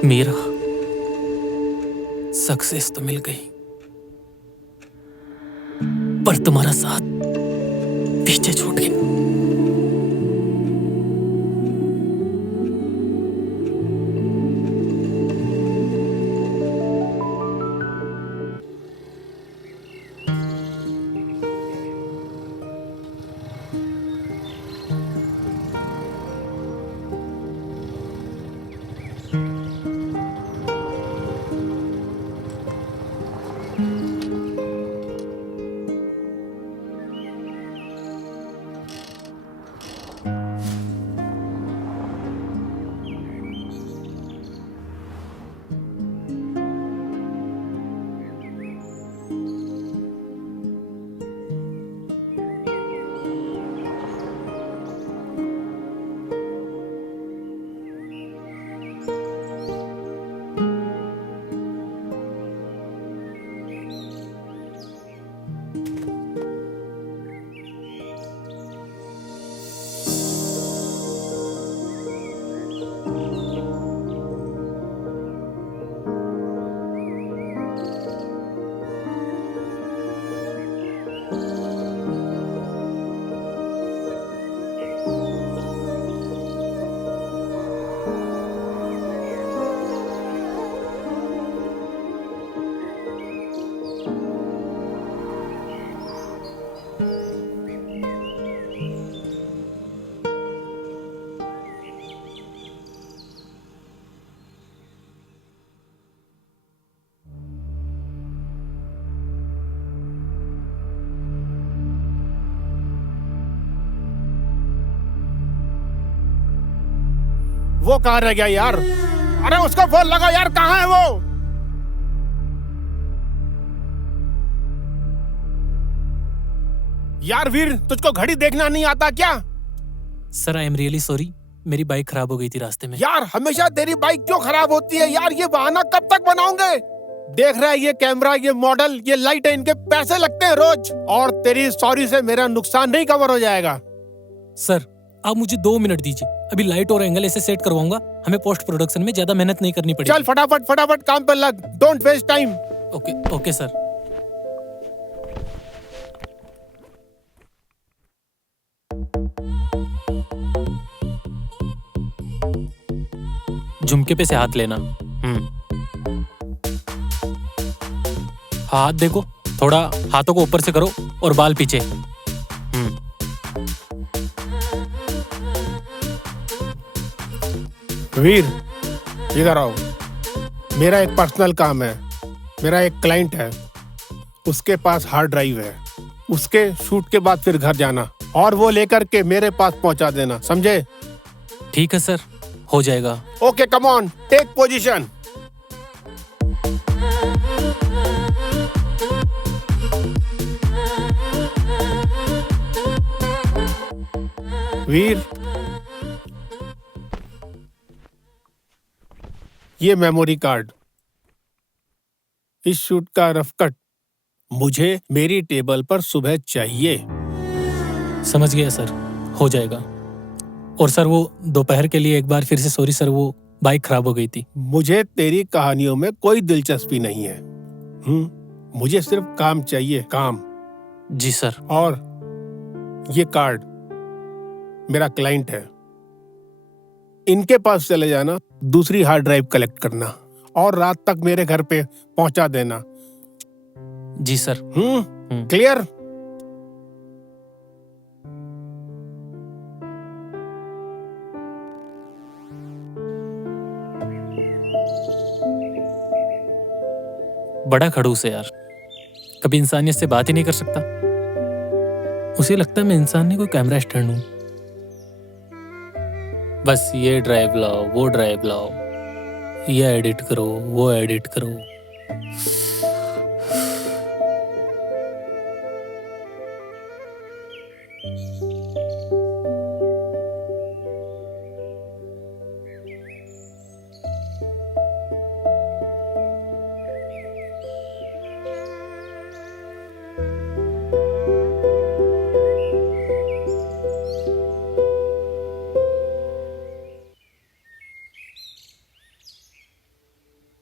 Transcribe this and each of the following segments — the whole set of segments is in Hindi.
मीरा, सक्सेस तो मिल गई, पर तुम्हारा साथ पीछे छूट गया। वो कहाँ रह गया यार? अरे उसको फोन लगाओ यार, कहाँ है वो? यार वीर, तुझको घड़ी देखना नहीं आता क्या? Sir, I am really sorry, मेरी बाइक खराब हो गई थी रास्ते में। यार हमेशा तेरी बाइक क्यों खराब होती है यार? ये बहाना कब तक बनाओगे? देख रहा है ये कैमरा, ये मॉडल, ये लाइट है, इनके पैसे लगते हैं रोज, और तेरी सॉरी से मेरा नुकसान नहीं कवर हो जाएगा। सर, आप मुझे 2 मिनट दीजिए, अभी लाइट और एंगल ऐसे सेट करवाऊंगा, हमें पोस्ट प्रोडक्शन में ज्यादा मेहनत नहीं करनी पड़ेगी। चल फटाफट फटाफट काम पे लग, don't waste time. Okay okay sir. झुमके पे से हाथ लेना। हाथ देखो, थोड़ा हाथों को ऊपर से करो और बाल पीछे। वीर, इधर आओ। मेरा एक पर्सनल काम है, मेरा एक क्लाइंट है, उसके पास हार्ड ड्राइव है, उसके शूट के बाद फिर घर जाना और वो लेकर के मेरे पास पहुंचा देना, समझे? ठीक है सर, हो जाएगा। Okay, come on, take position. वीर, ये मेमोरी कार्ड, इस शूट का रफ कट मुझे मेरी टेबल पर सुबह चाहिए। समझ गया सर, हो जाएगा। और सर, वो दोपहर के लिए एक बार फिर से सॉरी सर, वो बाइक खराब हो गई थी। मुझे तेरी कहानियों में कोई दिलचस्पी नहीं है। मुझे सिर्फ काम चाहिए, काम। जी सर। और ये कार्ड मेरा क्लाइंट है, इनके पास चले जाना, दूसरी हार्ड ड्राइव कलेक्ट करना और रात तक मेरे घर पे पहुंचा देना। जी सर। क्लियर? बड़ा खड़ूस है यार, कभी इंसानियत से बात ही नहीं कर सकता। उसे लगता है मैं इंसान नहीं, कोई कैमरा स्टैंड हूं। बस ये ड्राइव लाओ, वो ड्राइव लाओ, ये एडिट करो, वो एडिट करो।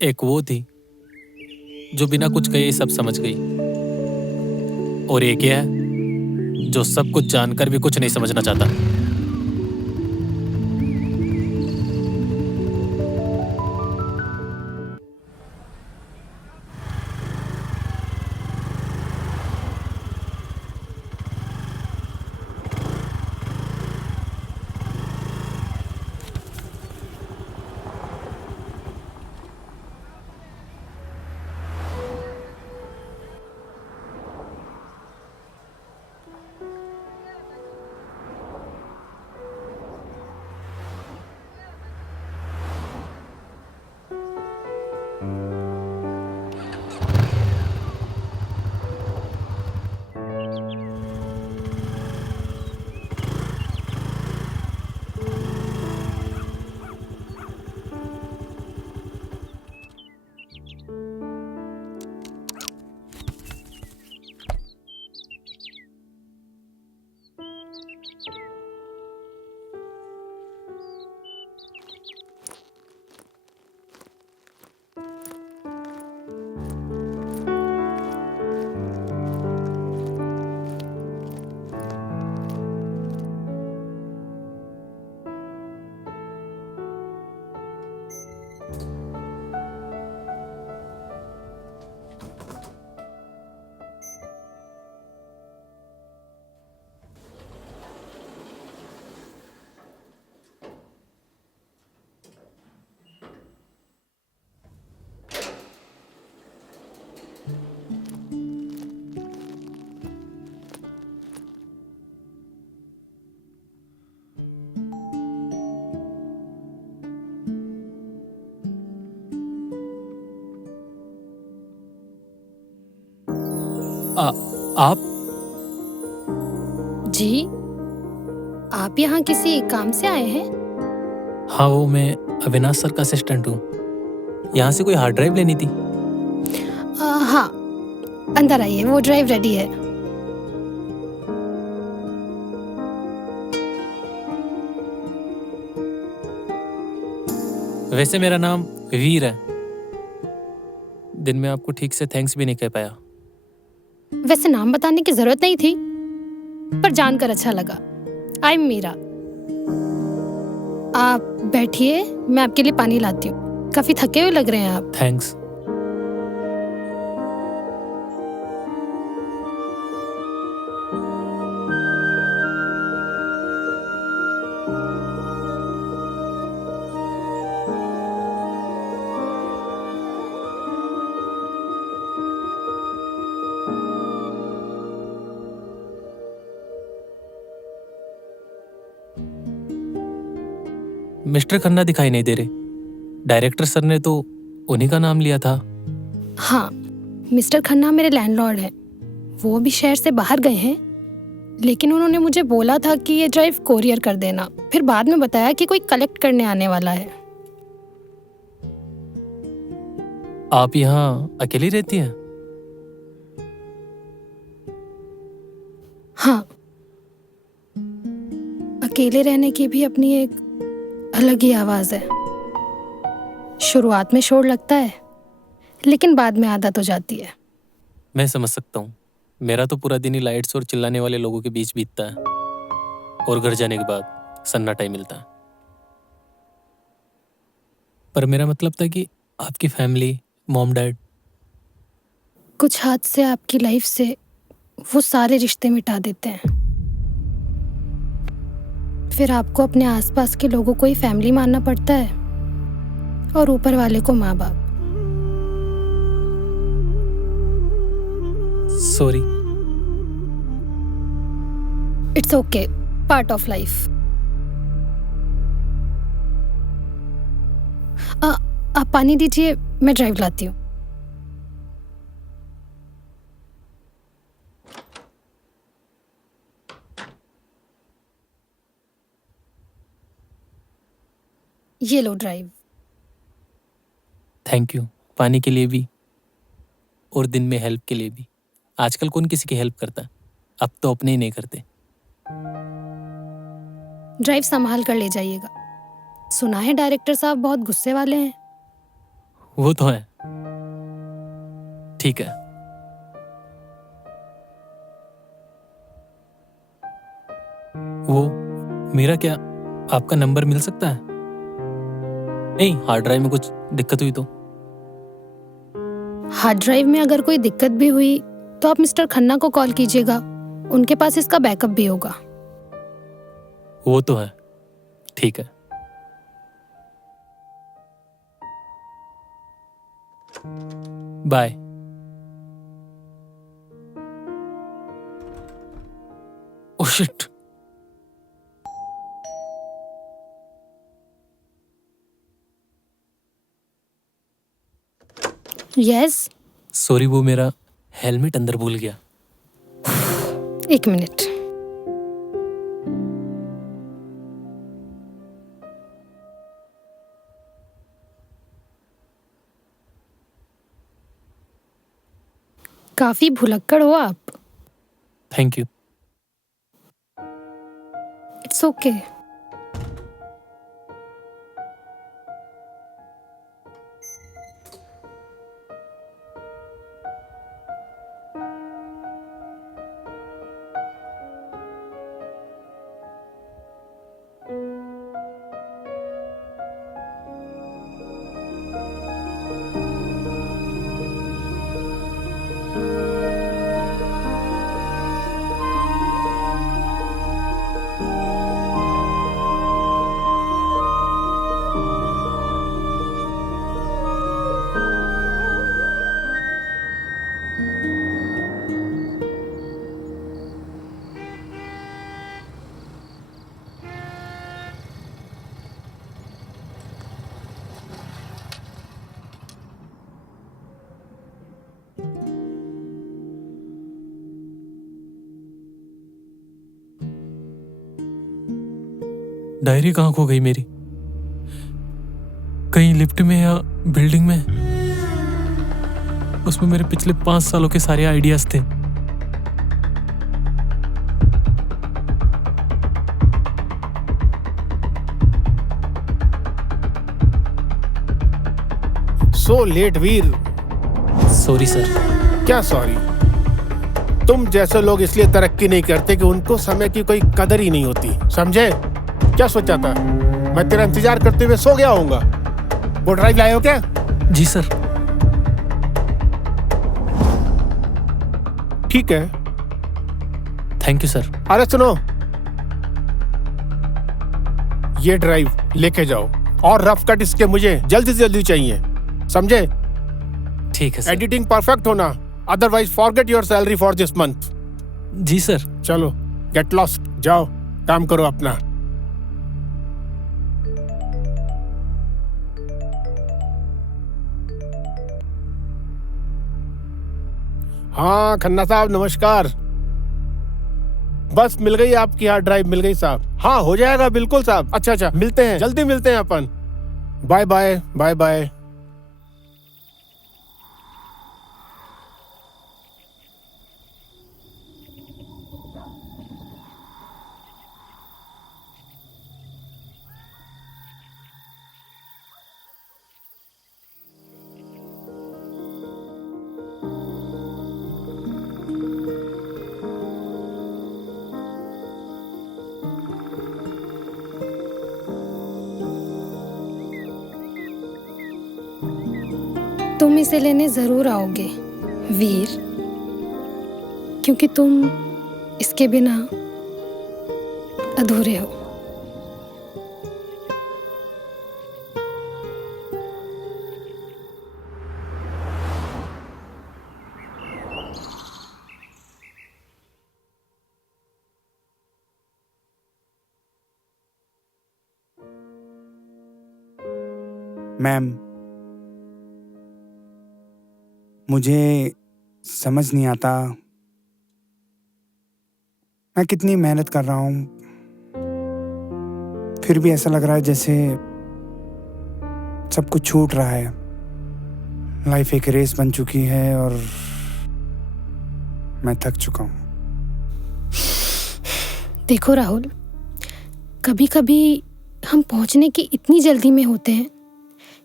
एक वो थी जो बिना कुछ कहे सब समझ गई, और एक ये है जो सब कुछ जानकर भी कुछ नहीं समझना चाहता। आप? जी, आप यहाँ किसी काम से आए हैं? हाँ, वो मैं अविनाश सर का असिस्टेंट हूँ। यहाँ से कोई हार्ड ड्राइव लेनी थी। हाँ, अंदर आइए, वो ड्राइव रेडी है। वैसे मेरा नाम वीर है। दिन में आपको ठीक से थैंक्स भी नहीं कह पाया। वैसे नाम बताने की जरूरत नहीं थी, पर जानकर अच्छा लगा। I am Meera. आप बैठिए, मैं आपके लिए पानी लाती हूँ। काफी थके हुए लग रहे हैं आप। थैंक्स। मिस्टर खन्ना दिखाई नहीं दे रहे। डायरेक्टर सर ने तो उन्हीं का नाम लिया था। हाँ, मिस्टर खन्ना मेरे लैंडलॉर्ड हैं। वो भी शहर से बाहर गए हैं, लेकिन उन्होंने मुझे बोला था कि ये ड्राइव कोरियर कर देना। फिर बाद में बताया कि कोई कलेक्ट करने आने वाला है। आप यहाँ अकेली रहती हैं? हाँ, अकेले रहने की भी अपनी एक अलग ही आवाज है। शुरुआत में शोर लगता है, लेकिन बाद में आदत हो जाती है। मैं समझ सकता हूँ। मेरा तो पूरा दिन ही लाइट्स और चिल्लाने वाले लोगों के बीच बीतता है, और घर जाने के बाद सन्नाटा ही मिलता है। पर मेरा मतलब था कि आपकी फैमिली, मॉम डैड। कुछ हाथ से आपकी लाइफ से वो सारे रिश्ते मिटा देते हैं। फिर आपको अपने आसपास के लोगों को ही फैमिली मानना पड़ता है, और ऊपर वाले को माँ बाप। Sorry. It's okay, part of life. आप पानी दीजिए, मैं ड्राइव लाती हूँ। ये लो ड्राइव। थैंक यू, पानी के लिए भी और दिन में हेल्प के लिए भी। आजकल कौन किसी की हेल्प करता है? अब तो अपने ही नहीं करते। ड्राइव संभाल कर ले जाइएगा। सुना है डायरेक्टर साहब बहुत गुस्से वाले हैं। वो तो है। ठीक है। वो मेरा क्या आपका नंबर मिल सकता है? नहीं, हार्ड ड्राइव में कुछ दिक्कत हुई तो। हार्ड ड्राइव में अगर कोई दिक्कत भी हुई तो आप मिस्टर खन्ना को कॉल कीजिएगा, उनके पास इसका बैकअप भी होगा। वो तो है। ठीक है। Bye. Oh shit. Yes. Sorry, वो मेरा हेलमेट अंदर भूल गया। एक मिनट। काफी भुलक्कड़ हो आप। Thank you. It's okay. Diary कहाँ खो गई मेरी? कहीं लिफ्ट में या बिल्डिंग में? उसमें मेरे पिछले 5 सालों के सारे आइडियाज थे। सो लेट वीर। Sorry sir. क्या सॉरी? तुम जैसे लोग इसलिए तरक्की नहीं करते कि उनको समय की कोई कदर ही नहीं होती, समझे? क्या सोचा था मैं तेरा इंतजार करते हुए सो गया होऊंगा? वो ड्राइव लाए हो क्या? जी सर। ठीक है। Thank you sir. अरे सुनो, ये ड्राइव लेके जाओ और रफ कट इसके मुझे जल्दी से जल्दी चाहिए, समझे? ठीक है सर। एडिटिंग परफेक्ट होना, otherwise forget your salary for this month. Ji sir. चलो गेट लॉस्ट, जाओ काम करो अपना। हाँ खन्ना साहब नमस्कार। बस मिल गई आपकी हार्ड ड्राइव, मिल गई साहब। हाँ हो जाएगा बिल्कुल साहब। अच्छा मिलते हैं, जल्दी मिलते हैं अपन। Bye bye bye bye. तुम इसे लेने जरूर आओगे वीर, क्योंकि तुम इसके बिना अधूरे हो। मैम, मुझे समझ नहीं आता मैं कितनी मेहनत कर रहा हूँ, फिर भी ऐसा लग रहा है जैसे सब कुछ छूट रहा है। लाइफ एक रेस बन चुकी है और मैं थक चुका हूँ। देखो राहुल, कभी कभी हम पहुंचने की इतनी जल्दी में होते हैं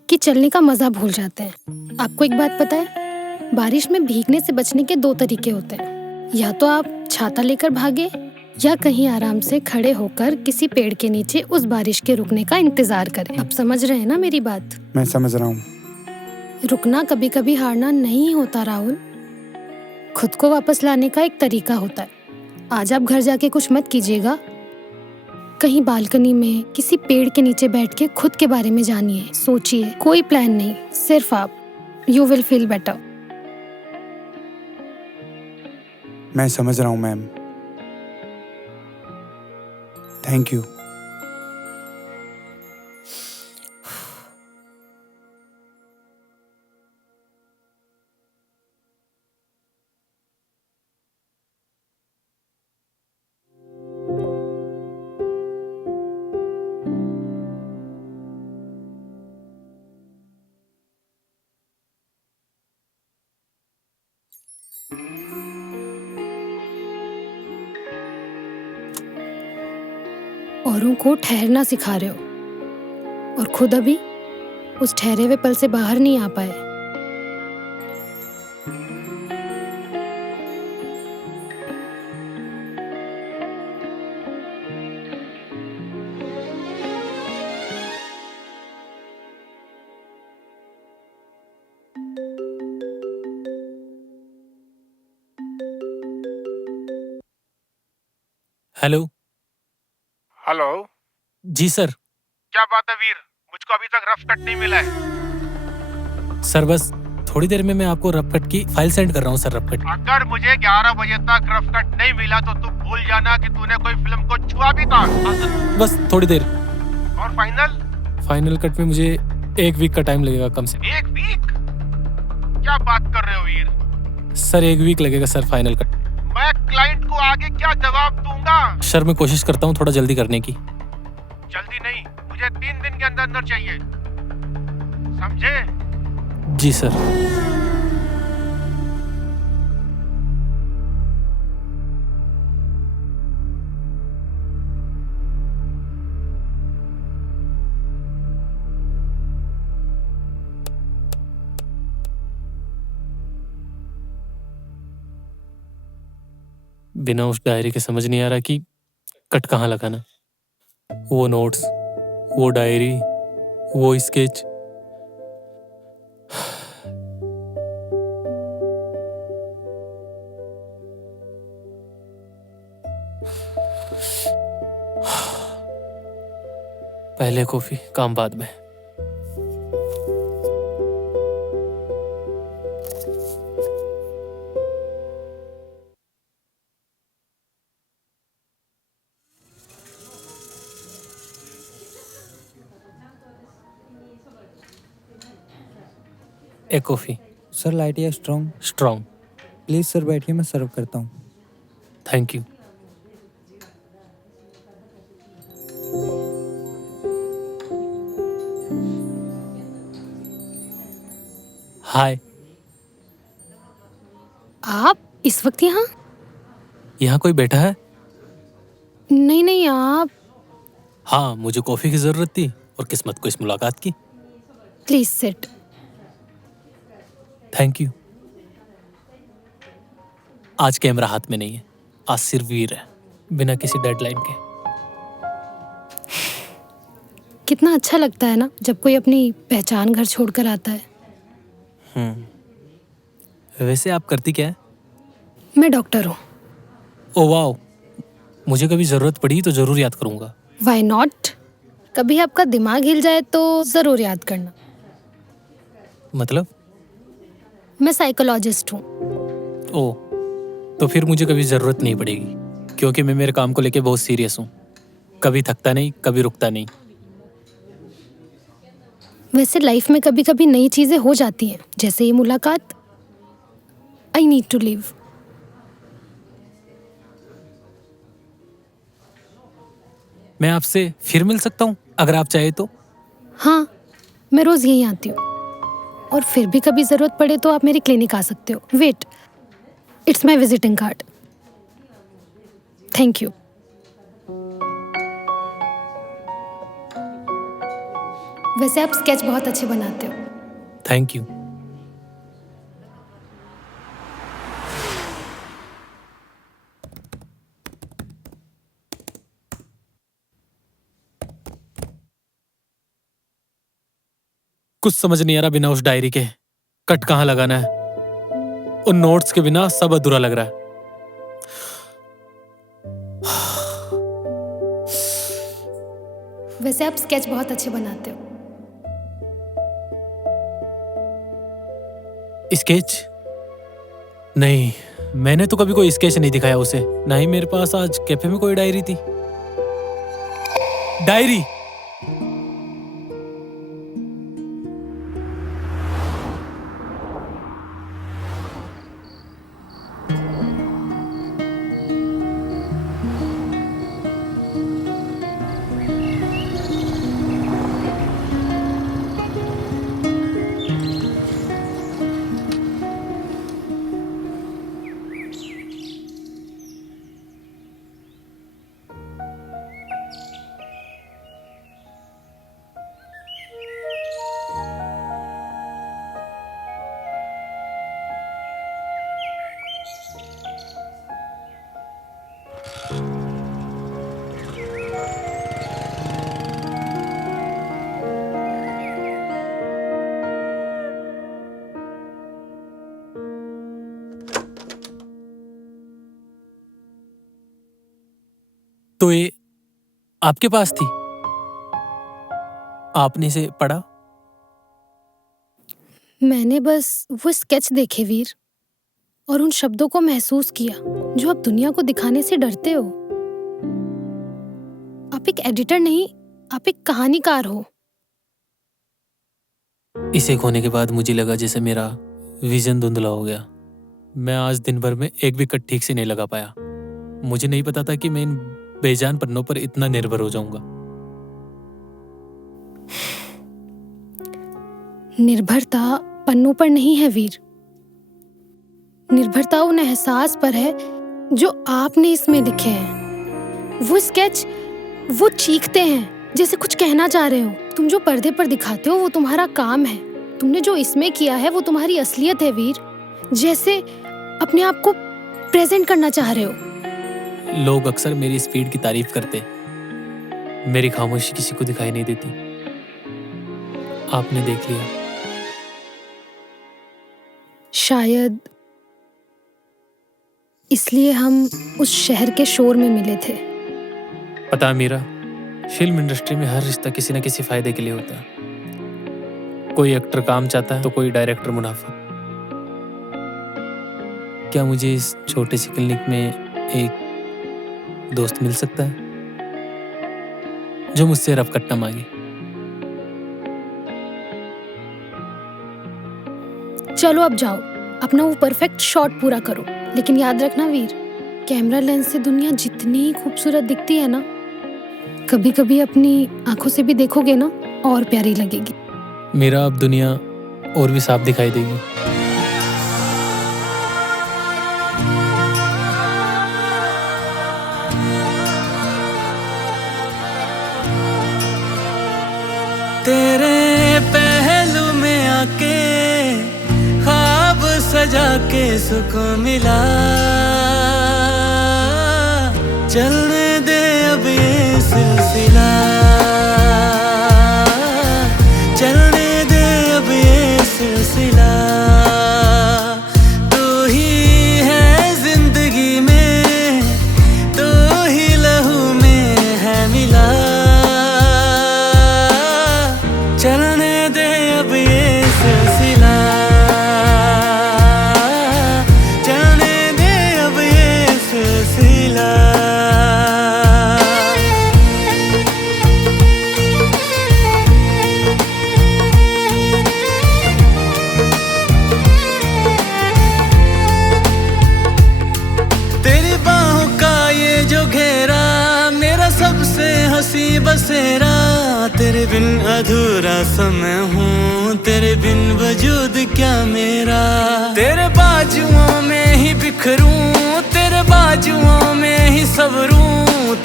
कि चलने का मजा भूल जाते हैं। आपको एक बात पता है, बारिश में भीगने से बचने के 2 तरीके होते हैं। या तो आप छाता लेकर भागे या कहीं आराम से खड़े होकर किसी पेड़ के नीचे उस बारिश के रुकने का इंतजार करें। आप समझ रहे हैं ना मेरी बात? मैं समझ रहा हूँ। रुकना कभी कभी हारना नहीं होता राहुल, खुद को वापस लाने का एक तरीका होता है। आज आप घर जाके कुछ मत कीजिएगा, कहीं बालकनी में किसी पेड़ के नीचे बैठ के खुद के बारे में जानिए, सोचिए। कोई प्लान नहीं, सिर्फ आप। You will feel better. मैं समझ रहा हूँ मैम। Thank you. औरों को ठहरना सिखा रहे हो और खुद अभी उस ठहरे हुए पल से बाहर नहीं आ पाए। हेलो। हेलो। जी सर। क्या बात है वीर, मुझको अभी तक रफ कट नहीं मिला है। सर बस थोड़ी देर में मैं आपको रफ कट की फाइल सेंड कर रहा हूँ सर। रफ कट अगर मुझे 11 बजे तक रफ कट नहीं मिला तो तू भूल जाना कि तूने कोई फिल्म को छुआ भी था। बस थोड़ी देर। और फाइनल कट में मुझे 1 वीक का टाइम लगेगा कम से। 1 वीक? क्या बात कर रहे हो वीर? सर 1 वीक लगेगा सर फाइनल कट। मैं क्लाइंट को आगे क्या जवाब दूंगा? सर मैं कोशिश करता हूँ थोड़ा जल्दी करने की। जल्दी नहीं, मुझे 3 दिन के अंदर अंदर चाहिए, समझे? जी सर। बिना उस डायरी के समझ नहीं आ रहा कि कट कहाँ लगाना। वो नोट्स, वो डायरी, वो स्केच। पहले कॉफी, काम बाद में। एक कॉफी। सर लाइट या स्ट्रॉन्ग? स्ट्रॉन्ग। प्लीज़ सर बैठिए, मैं सर्व करता हूँ। Thank you. हाय। आप इस वक्त यहाँ? यहाँ कोई बैठा है? नहीं नहीं, आप हाँ, मुझे कॉफी की जरूरत थी और किस्मत को इस मुलाकात की। Please sit. Thank you. आज कैमरा हाथ में नहीं है, आज सिर्फ वीर है, बिना किसी डेडलाइन के। कितना अच्छा लगता है ना जब कोई अपनी पहचान घर छोड़कर आता है। वैसे आप करती क्या है? मैं डॉक्टर हूँ। ओ वाओ, मुझे कभी जरूरत पड़ी तो जरूर याद करूंगा। Why not? कभी आपका दिमाग हिल जाए तो जरूर याद करना। मतलब? मैं साइकोलॉजिस्ट हूँ। ओ, तो फिर मुझे कभी जरूरत नहीं पड़ेगी, क्योंकि मैं मेरे काम को लेके बहुत सीरियस हूँ। कभी थकता नहीं, कभी रुकता नहीं। वैसे लाइफ में कभी कभी नई चीजें हो जाती हैं, जैसे ये मुलाकात। I need to leave. मैं आपसे फिर मिल सकता हूँ अगर आप चाहे तो। हाँ, मैं रोज यहीं आती हूँ और फिर भी कभी जरूरत पड़े तो आप मेरी क्लिनिक आ सकते हो। Wait, it's my visiting card. Thank you. वैसे आप स्केच बहुत अच्छे बनाते हो। Thank you. कुछ समझ नहीं आ रहा बिना उस डायरी के कट कहाँ लगाना है। उन नोट्स के बिना सब अधूरा लग रहा है। वैसे आप स्केच बहुत अच्छे बनाते हो। स्केच? नहीं, मैंने तो कभी कोई स्केच नहीं दिखाया उसे। ना ही मेरे पास आज कैफे में कोई डायरी थी। डायरी! तो ये आपके पास थी? आपने इसे पढ़ा? मैंने बस वो स्केच देखे वीर, और उन शब्दों को महसूस किया जो आप दुनिया को दिखाने से डरते हो। आप एक एडिटर नहीं, आप एक कहानीकार हो। इसे खोने के बाद मुझे लगा जैसे मेरा विजन धुंधला हो गया। मैं आज दिन भर में एक भी कट ठीक से नहीं लगा पाया। मुझे नहीं पता था कि मैं इन बेजान पन्नों पर इतना निर्भर हो जाऊंगा। निर्भरता पन्नों पर नहीं है वीर, निर्भरता उन एहसास पर है जो आपने इसमें लिखे हैं। वो स्केच, वो चीखते हैं जैसे कुछ कहना चाह रहे हो। तुम जो पर्दे पर दिखाते हो वो तुम्हारा काम है, तुमने जो इसमें किया है वो तुम्हारी असलियत है वीर। जैसे अपने आप को प्रेजेंट करना चाह रहे हो। लोग अक्सर मेरी स्पीड की तारीफ करते, मेरी खामोशी किसी को दिखाई नहीं देती। आपने देख लिया। शायद इसलिए हम उस शहर के शोर में मिले थे। पता है मीरा, फिल्म इंडस्ट्री में हर रिश्ता किसी न किसी फायदे के लिए होता है। कोई एक्टर काम चाहता है तो कोई डायरेक्टर मुनाफा। क्या मुझे इस छोटे सी क्लिनिक में एक दोस्त मिल सकता है जो मुझसे रफकट न मांगे? चलो अब जाओ, अपना वो परफेक्ट शॉट पूरा करो। लेकिन याद रखना वीर, कैमरा लेंस से दुनिया जितनी खूबसूरत दिखती है ना, कभी कभी अपनी आंखों से भी देखोगे ना, और प्यारी लगेगी। मेरा अब दुनिया और भी साफ दिखाई देगी। तेरे पहलू में आके ख्वाब सजा के सुकून मिला। चलने दे अब ये सिलसिला, चलने दे अब ये सिलसिला। तू ही है जिंदगी में, तू ही लहू में है मिला। चलने दे अब ये सिलसिला, चलने दे अब ये सिलसिला। तेरी बाहों का ये जो घेरा मेरा सबसे हंसी बसेरा। तेरे बिन अधूरा सा मैं हूँ, तेरे बिन वजूद क्या मेरा। तेरे बाजुओं में ही बिखरूं, तेरे बाजुओं में ही सबरूं। तू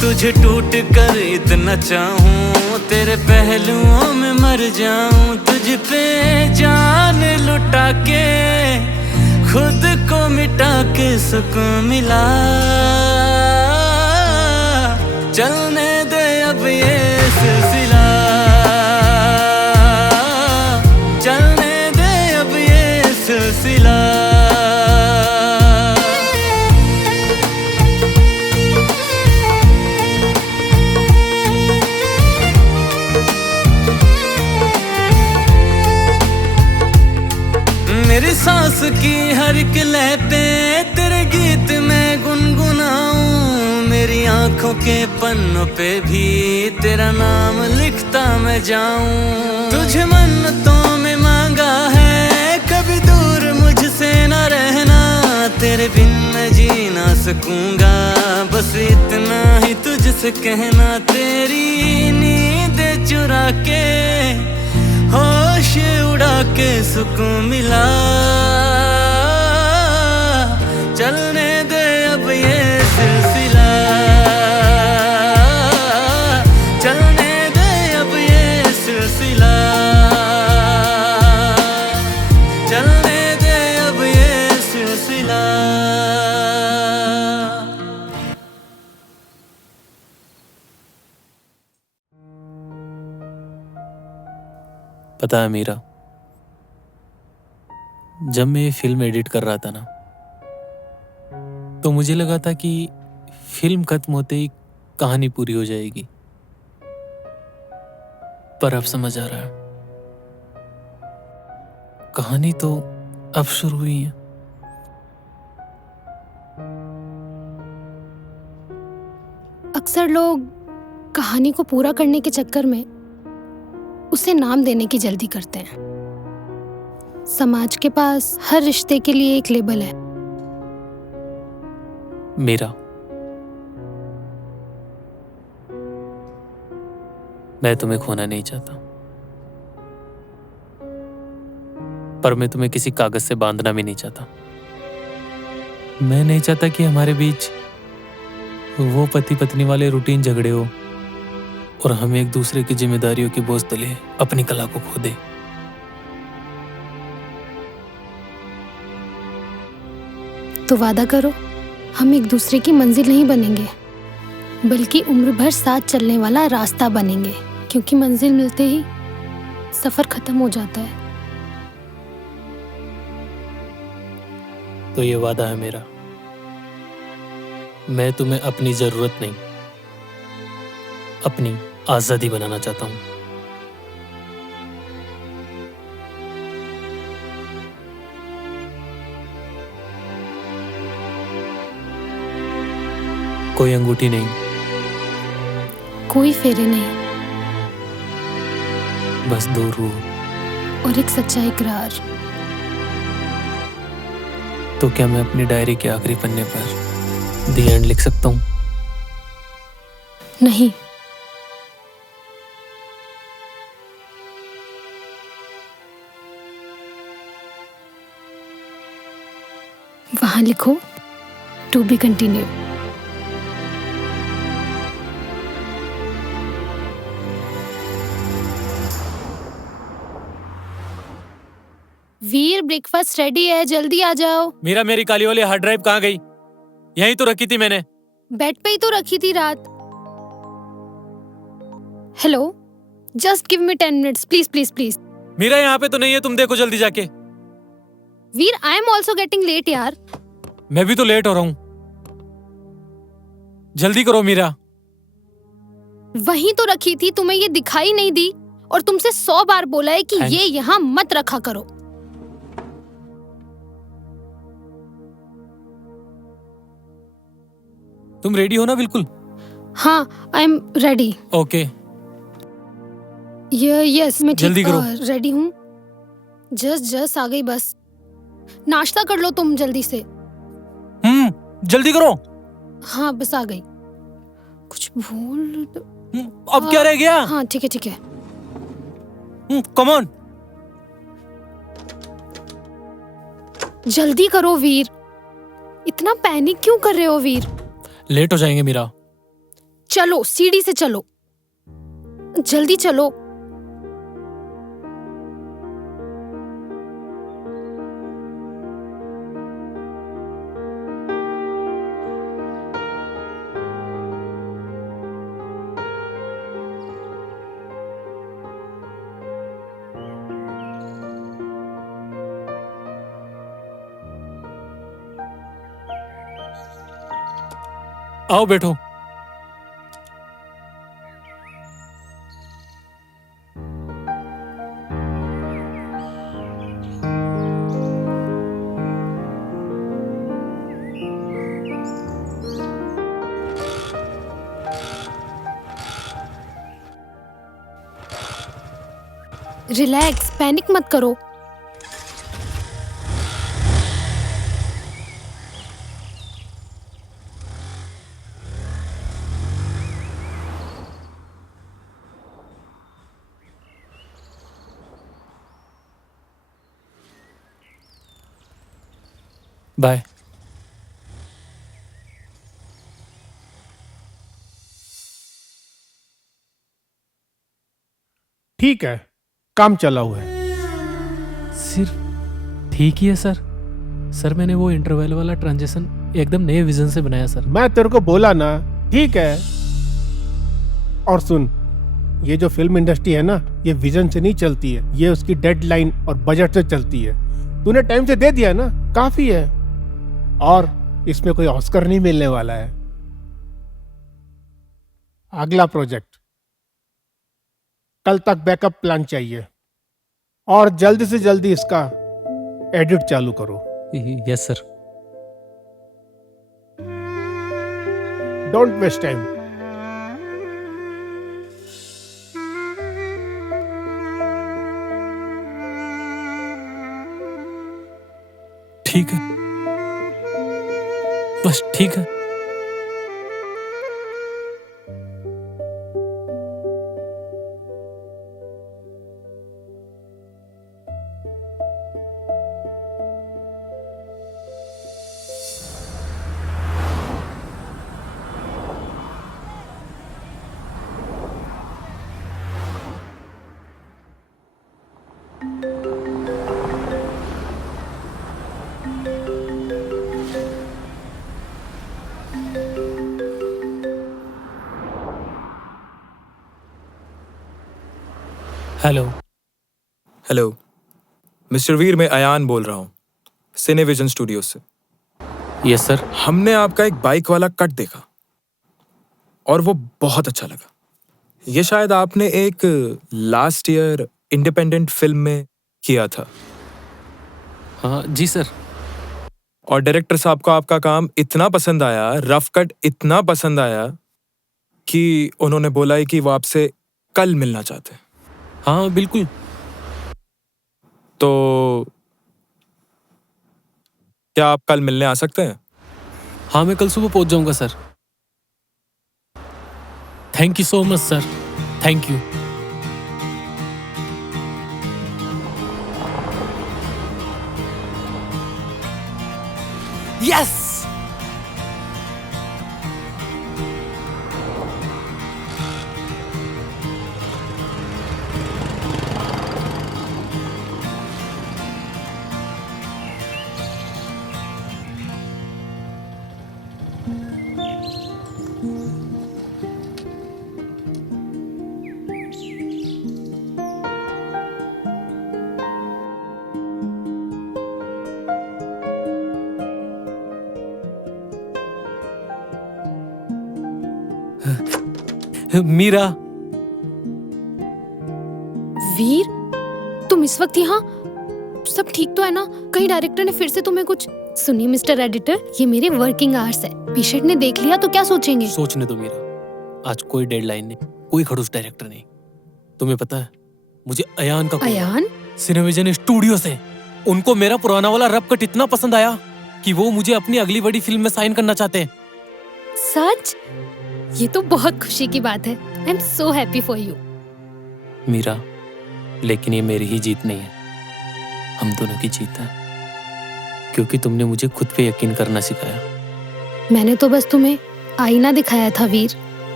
तुझे टूट कर इतना चाहूं, तेरे पहलुओं में मर जाऊं, तुझ पे जान लुटा के खुद को मिटा के सुकून मिला। चलने दे अब ये सिलसिला, चलने दे अब ये सिलसिला। मेरी सांस की हर एक लय पे तेरे गीत में गुनगुनाऊं, मेरी आंखों के पन्नों पे भी तेरा नाम लिखता मैं जाऊं। तुझे मन्नतों में मांगा है कभी दूर मुझसे न रहना, तेरे बिन मैं जी ना सकूंगा, बस इतना ही तुझसे कहना। तेरी नींद चुरा के होश उड़ा के सुकून मिला। चलने दे अब ये सिलसिला, चलने दे अब ये सिलसिला, चलने दे अब ये सिलसिला। पता है मीरा, जब मैं ये फिल्म एडिट कर रहा था ना, तो मुझे लगा था कि फिल्म खत्म होते ही कहानी पूरी हो जाएगी, पर अब समझ आ रहा है कहानी तो अब शुरू हुई है। अक्सर लोग कहानी को पूरा करने के चक्कर में उसे नाम देने की जल्दी करते हैं। समाज के पास हर रिश्ते के लिए एक लेबल है। मीरा, मैं तुम्हें खोना नहीं चाहता, पर मैं तुम्हें किसी कागज से बांधना भी नहीं चाहता। मैं नहीं चाहता कि हमारे बीच वो पति पत्नी वाले रूटीन झगड़े हो और हम एक दूसरे की जिम्मेदारियों के बोझ तले अपनी कला को खो दे। तो वादा करो, हम एक दूसरे की मंजिल नहीं बनेंगे, बल्कि उम्र भर साथ चलने वाला रास्ता बनेंगे, क्योंकि मंजिल मिलते ही सफर खत्म हो जाता है। तो ये वादा है मेरा। मैं तुम्हें अपनी जरूरत नहीं, अपनी आजादी बनाना चाहता हूं। कोई अंगूठी नहीं, कोई फेरे नहीं, बस दो रूह। और एक सच्चा इकरार। तो क्या मैं अपनी डायरी के आखिरी पन्ने पर द एंड लिख सकता हूं? नहीं, वहां लिखो to be continue. Veer, breakfast ready है, जल्दी आ जाओ। मीरा, मेरी काली वाली हार्ड ड्राइव कहाँ गई? यहीं तो रखी थी मैंने। बेड पे ही तो रखी थी रात। Hello, just give me 10 minutes please please please. Meera, यहाँ पे तो नहीं है, तुम देखो जल्दी जाके। वीर, I am also getting late यार। मैं भी तो लेट हो रहा हूँ, जल्दी करो मीरा। वहीं तो रखी थी, तुम्हें ये दिखाई नहीं दी? और तुमसे 100 बार बोला है कि ये यहाँ मत रखा करो। तुम रेडी हो ना? बिल्कुल। हाँ, I am ready. Okay, yes, मैं जल्दी करो। रेडी हूँ। जस्ट आ गई बस। नाश्ता कर लो तुम जल्दी से। जल्दी करो। हाँ, बस आ गई। कुछ भूल अब क्या रह गया? हाँ, ठीक है ठीक है। कम ऑन, जल्दी करो वीर। इतना पैनिक क्यों कर रहे हो वीर? लेट हो जाएंगे मीरा। चलो, सीढ़ी से चलो, जल्दी चलो। आओ बैठो। रिलैक्स, पैनिक मत करो। बाय। ठीक है, काम चला हुआ है। सिर्फ ठीक ही है सर। सर मैंने वो इंटरवल वाला ट्रांजिशन एकदम नए विजन से बनाया सर। मैं तेरे को बोला ना, ठीक है। और सुन, ये जो फिल्म इंडस्ट्री है ना, ये विजन से नहीं चलती है, ये उसकी डेडलाइन और बजट से चलती है। तूने टाइम से दे दिया ना, काफी है। और इसमें कोई ऑस्कर नहीं मिलने वाला है। अगला प्रोजेक्ट कल तक बैकअप प्लान चाहिए और जल्दी से जल्दी इसका एडिट चालू करो। Yes sir. Don't waste time. ठीक है, बस ठीक है। हेलो। हेलो मिस्टर वीर, मैं अयान बोल रहा हूँ सिनेविजन स्टूडियो से। Yes sir. हमने आपका एक बाइक वाला कट देखा और वो बहुत अच्छा लगा। ये शायद आपने एक लास्ट ईयर इंडिपेंडेंट फिल्म में किया था। हाँ जी सर। और डायरेक्टर साहब को आपका काम इतना पसंद आया, रफ कट इतना पसंद आया कि उन्होंने बोला है कि वो आपसे कल मिलना चाहते हैं। हाँ बिल्कुल। तो क्या आप कल मिलने आ सकते हैं? हाँ मैं कल सुबह पहुंच जाऊंगा sir. Thank you so much sir, thank you. Yes. Meera. वीर, तुम इस वक्त यहाँ? सब ठीक तो है ना? कहीं डायरेक्टर ने फिर से तुम्हें कुछ? सुनिए मिस्टर एडिटर, ये मेरे वर्किंग आवर्स है। पेशेंट ने देख लिया तो क्या सोचेंगे? सोचने दो मीरा, आज कोई डेडलाइन नहीं, कोई खड़ूस डायरेक्टर नहीं। तुम्हें पता है, मुझे अयान का अयान? सिनेविजन स्टूडियो से उनको मेरा पुराना वाला रफ कट इतना पसंद आया कि वो मुझे अपनी अगली बड़ी फिल्म में साइन करना चाहते हैं। सच? ये तो बहुत खुशी की बात है। I am so happy for you. Meera, लेकिन ये मेरी ही जीत नहीं है, हम दोनों की जीत है, क्योंकि तुमने मुझे खुद पे यकीन करना सिखाया। मैंने तो बस तुम्हें आईना दिखाया था वीर,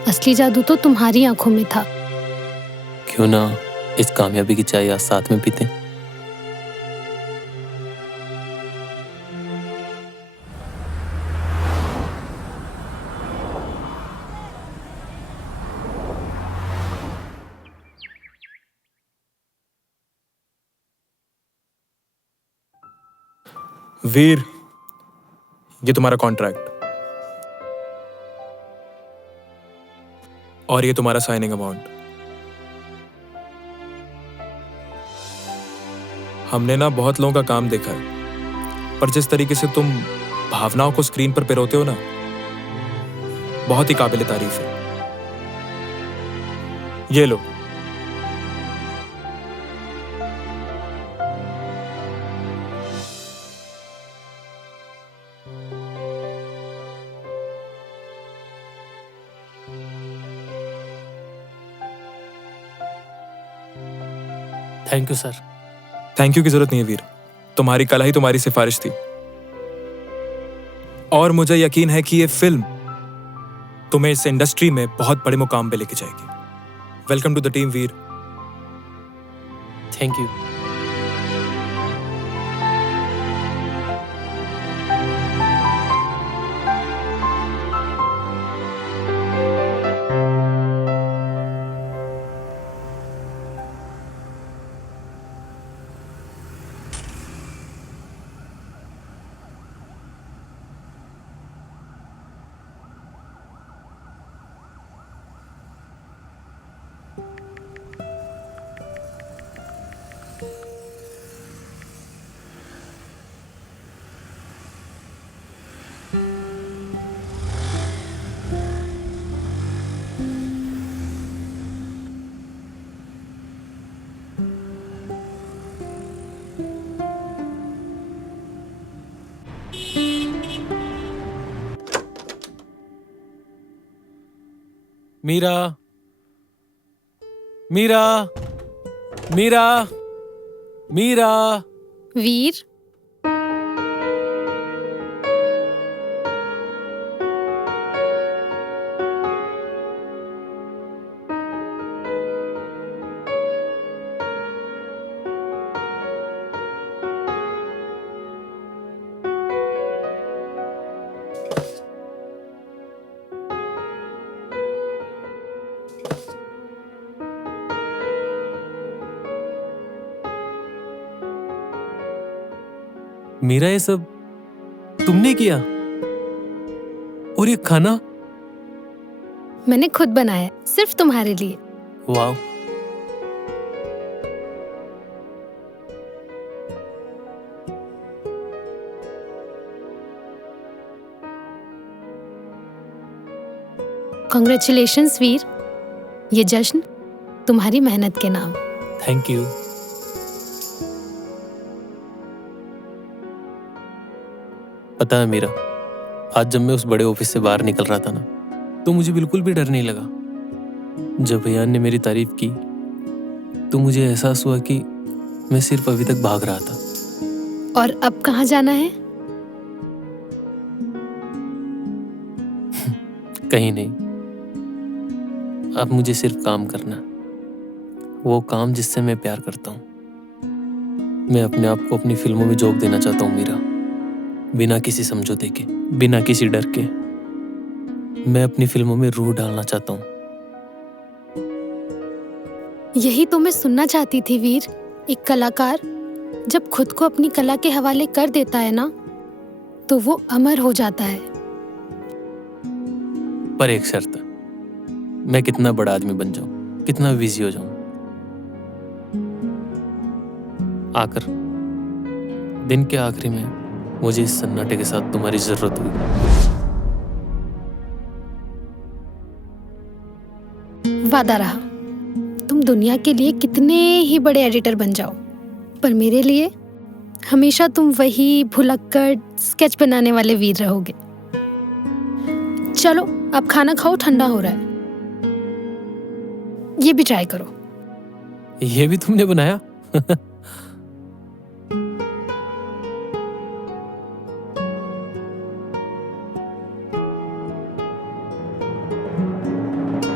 असली जादू तो तुम्हारी आंखों में था। क्यों ना इस कामयाबी की चाय आज साथ में पीते। वीर, ये तुम्हारा कॉन्ट्रैक्ट और ये तुम्हारा साइनिंग अमाउंट। हमने ना बहुत लोगों का काम देखा है, पर जिस तरीके से तुम भावनाओं को स्क्रीन पर पिरोते हो ना, बहुत ही काबिल तारीफ है। ये लो। Thank you sir. Thank you की जरूरत नहीं है वीर, तुम्हारी कला ही तुम्हारी सिफारिश थी और मुझे यकीन है कि ये फिल्म तुम्हें इस इंडस्ट्री में बहुत बड़े मुकाम पे लेके जाएगी। Welcome to the team Veer. Thank you. Meera, Meera, Meera, Meera. वीर, मीरा, ये सब तुमने किया? और ये खाना? मैंने खुद बनाया, सिर्फ तुम्हारे लिए। वाह। कॉन्ग्रेचुलेशंस वीर, ये जश्न तुम्हारी मेहनत के नाम। Thank you. पता है मीरा, आज जब मैं उस बड़े ऑफिस से बाहर निकल रहा था ना, तो मुझे बिल्कुल भी डर नहीं लगा। जब अयान ने मेरी तारीफ की तो मुझे एहसास हुआ कि मैं सिर्फ अभी तक भाग रहा था। और अब कहाँ जाना है? कहीं नहीं, अब मुझे सिर्फ काम करना, वो काम जिससे मैं प्यार करता हूँ। मैं अपने आप को अपनी फिल्मों में झोंक देना चाहता हूँ मीरा, बिना किसी समझौते के, बिना किसी डर के। मैं अपनी फिल्मों में रूह डालना चाहता हूँ। यही तो मैं सुनना चाहती थी वीर। एक कलाकार जब खुद को अपनी कला के हवाले कर देता है ना, तो वो अमर हो जाता है। पर एक शर्त, मैं कितना बड़ा आदमी बन जाऊं, कितना बिजी हो जाऊं, आकर दिन के आखिरी में मुझे इस सन्नाटे के साथ तुम्हारी जरूरत हुई। वादा रहा, तुम दुनिया के लिए कितने ही बड़े एडिटर बन जाओ, पर मेरे लिए हमेशा तुम वही भुलक्कड़ स्केच बनाने वाले वीर रहोगे। चलो अब खाना खाओ, ठंडा हो रहा है। ये भी ट्राई करो। ये भी तुमने बनाया?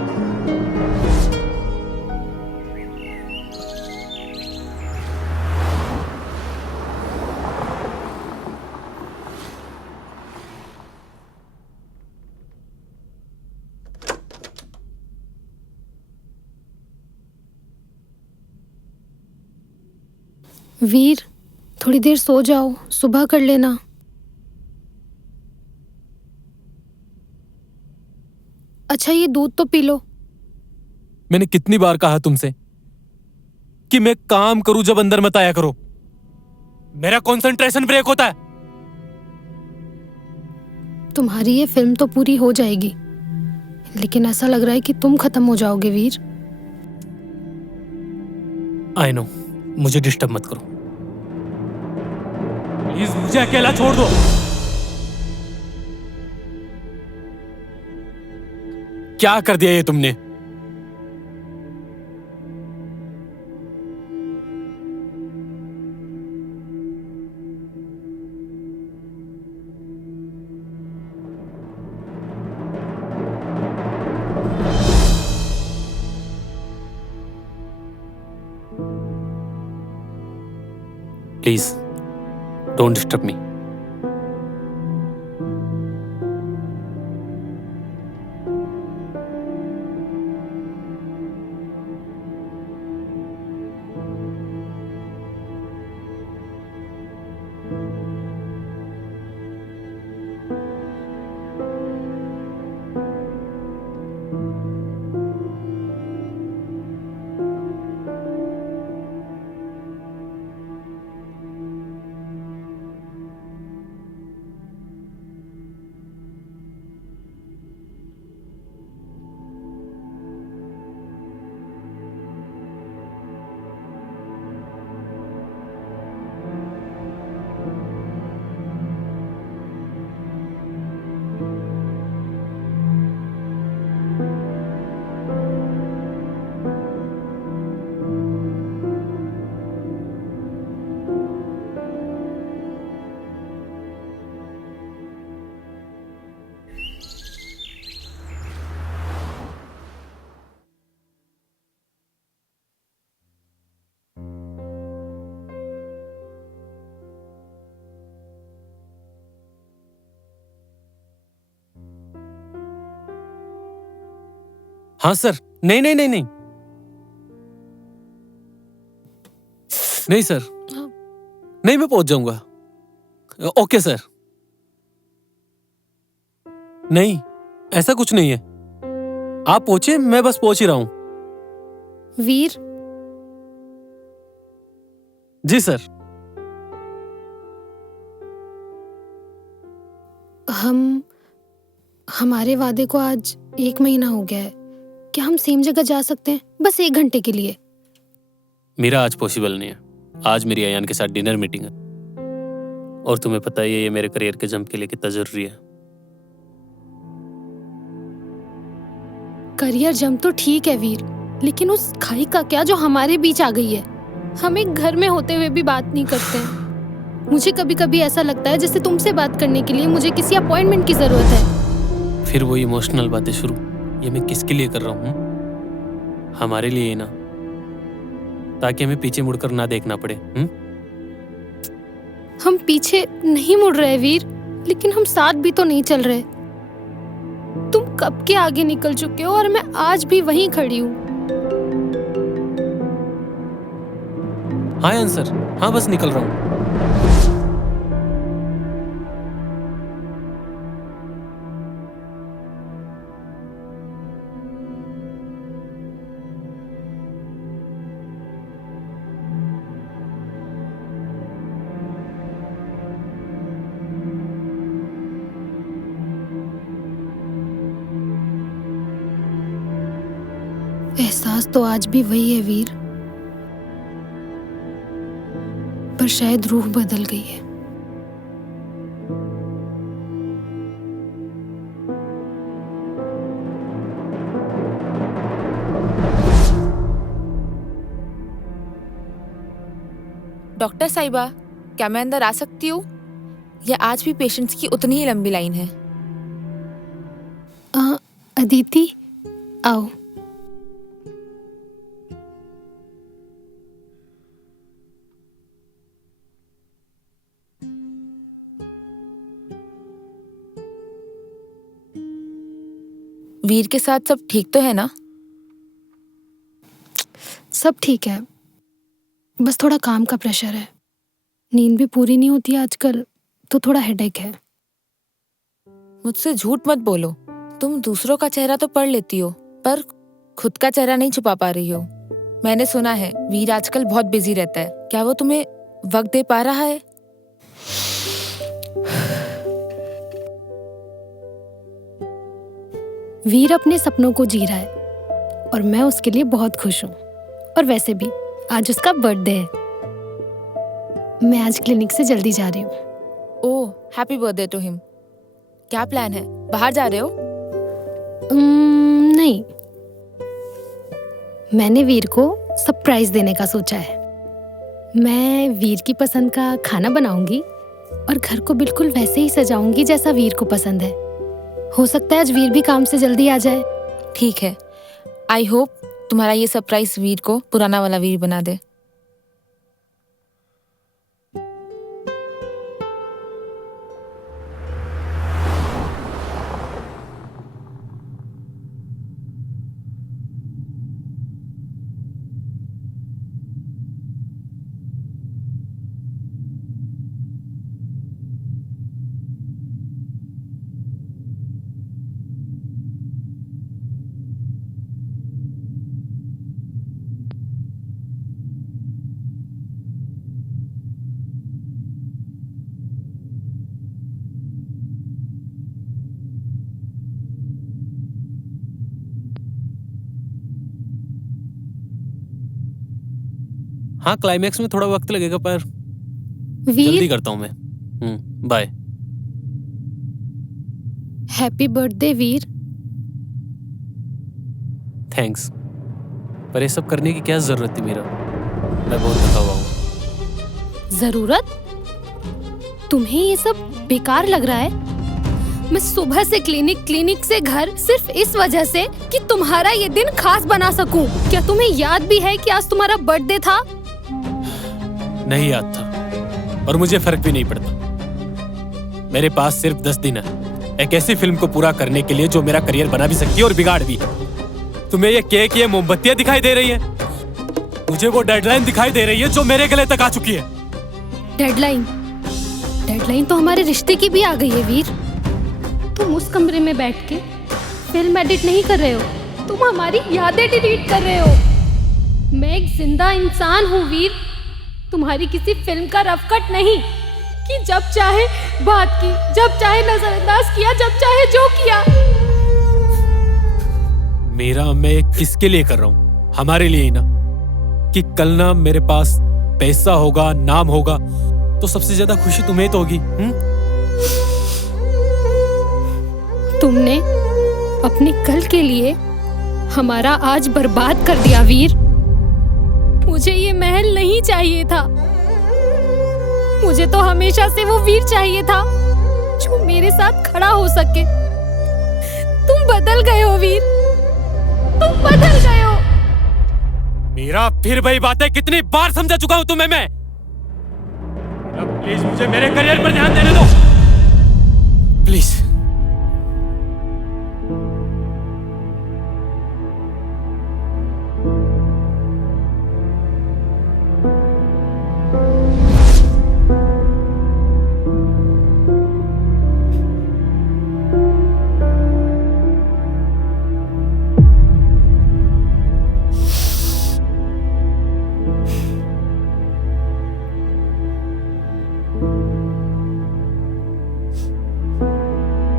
वीर, थोड़ी देर सो जाओ, सुबह कर लेना। अच्छा, ये दूध तो पी लो। मैंने कितनी बार कहा तुमसे कि मैं काम करूं जब अंदर मत आया करो। मेरा कंसंट्रेशन ब्रेक होता है। तुम्हारी ये फिल्म तो पूरी हो जाएगी, लेकिन ऐसा लग रहा है कि तुम खत्म हो जाओगे वीर। आई नो, मुझे डिस्टर्ब मत करो प्लीज, मुझे अकेला छोड़ दो। क्या कर दिया ये तुमने? Please don't disturb me. हाँ सर। नहीं नहीं नहीं नहीं नहीं सर, नहीं, मैं पहुंच जाऊंगा। Okay sir. नहीं, ऐसा कुछ नहीं है। आप पहुंचे, मैं बस पहुंच ही रहा हूं। वीर, जी सर। हमारे वादे को आज 1 महीना हो गया है। क्या हम सेम जगह जा सकते हैं, बस 1 घंटे के लिए? मेरा आज पॉसिबल नहीं है। आज मेरी अयान के साथ डिनर मीटिंग है, और तुम्हें पता ही है ये मेरे करियर के जंप के लिए कितना जरूरी है। करियर जंप तो ठीक है वीर, लेकिन उस खाई का क्या जो हमारे बीच आ गई है। हम एक घर में होते हुए भी बात नहीं करते हैं। मुझे कभी कभी ऐसा लगता है जैसे तुमसे बात करने के लिए मुझे किसी अपॉइंटमेंट की जरूरत है। फिर वही इमोशनल बातें शुरू। ये मैं किसके लिए कर रहा हूँ? हमारे लिए ही ना, ताकि हमें पीछे मुड़कर ना देखना पड़े। हम पीछे नहीं मुड़ रहे वीर, लेकिन हम साथ भी तो नहीं चल रहे। तुम कब के आगे निकल चुके हो और मैं आज भी वहीं खड़ी हूँ। हाँ आंसर, हाँ बस निकल रहा हूँ। एहसास तो आज भी वही है वीर, पर शायद रूह बदल गई है। डॉक्टर साहिबा, क्या मैं अंदर आ सकती हूँ, या आज भी पेशेंट्स की उतनी ही लंबी लाइन है? अदिति, आओ। वीर के साथ सब ठीक तो है ना? सब ठीक है, बस थोड़ा काम का प्रेशर है। नींद भी पूरी नहीं होती आजकल, तो थोड़ा हेडेक है। मुझसे झूठ मत बोलो। तुम दूसरों का चेहरा तो पढ़ लेती हो, पर खुद का चेहरा नहीं छुपा पा रही हो। मैंने सुना है वीर आजकल बहुत बिजी रहता है। क्या वो तुम्हें वक्त दे पा रहा है? वीर अपने सपनों को जी रहा है और मैं उसके लिए बहुत खुश हूँ। और वैसे भी आज उसका बर्थडे है। मैं आज क्लिनिक से जल्दी जा रही हूँ। ओह, हैप्पी बर्थडे टू हिम। क्या प्लान है? बाहर जा रहे हो? नहीं, मैंने वीर को सरप्राइज देने का सोचा है। मैं वीर की पसंद का खाना बनाऊंगी और घर को बिल्कुल वैसे ही सजाऊंगी जैसा वीर को पसंद है। हो सकता है आज वीर भी काम से जल्दी आ जाए। ठीक है। आई होप तुम्हारा ये सरप्राइज वीर को पुराना वाला वीर बना दे। हाँ, क्लाइमैक्स में थोड़ा वक्त लगेगा, पर वीर, जल्दी करता हूँ मैं। बाय। हैप्पी बर्थडे वीर। थैंक्स, पर ये सब करने की क्या जरूरत थी मेरा? मैं बहुत थका हुआ हूँ। जरूरत? तुम्हें ये सब बेकार लग रहा है? मैं सुबह से क्लिनिक से घर सिर्फ इस वजह से कि तुम्हारा ये दिन खास बना सकूं। क्या तुम्हें याद भी है कि आज तुम्हारा बर्थडे था? नहीं याद था, और मुझे फर्क भी नहीं पड़ता। मेरे पास सिर्फ 10 दिन है एक ऐसी फिल्म को पूरा करने के लिए जो मेरा करियर बना भी सकती है और बिगाड़ भी। तुम्हें ये केक, ये मोमबत्तियां दिखाई दे रही हैं? मुझे वो डेडलाइन दिखाई दे रही है जो मेरे गले तक आ चुकी है। डेडलाइन तो हमारे रिश्ते की भी आ गई है वीर। तुम उस कमरे में बैठ के फिल्म एडिट नहीं कर रहे हो, तुम हमारी यादें डिलीट कर रहे हो। मैं एक जिंदा इंसान हूँ वीर, तुम्हारी किसी फिल्म का रफ कट नहीं कि जब चाहे बात की, जब चाहे नजरअंदाज किया, जब चाहे जो किया। मेरा मैं किसके लिए कर रहा हूँ? हमारे लिए ही ना। कि कल ना मेरे पास पैसा होगा, नाम होगा, तो सबसे ज्यादा खुशी तुम्हें तो होगी। तुमने अपने कल के लिए हमारा आज बर्बाद कर दिया वीर। मुझे ये महल नहीं चाहिए था। मुझे तो हमेशा से वो वीर चाहिए था जो मेरे साथ खड़ा हो सके। तुम बदल गए हो वीर, तुम बदल गए हो। मेरा फिर वही बात है, कितनी बार समझा चुका हूं तुम्हें मैं। प्लीज मुझे मेरे करियर पर ध्यान देने दो, प्लीज।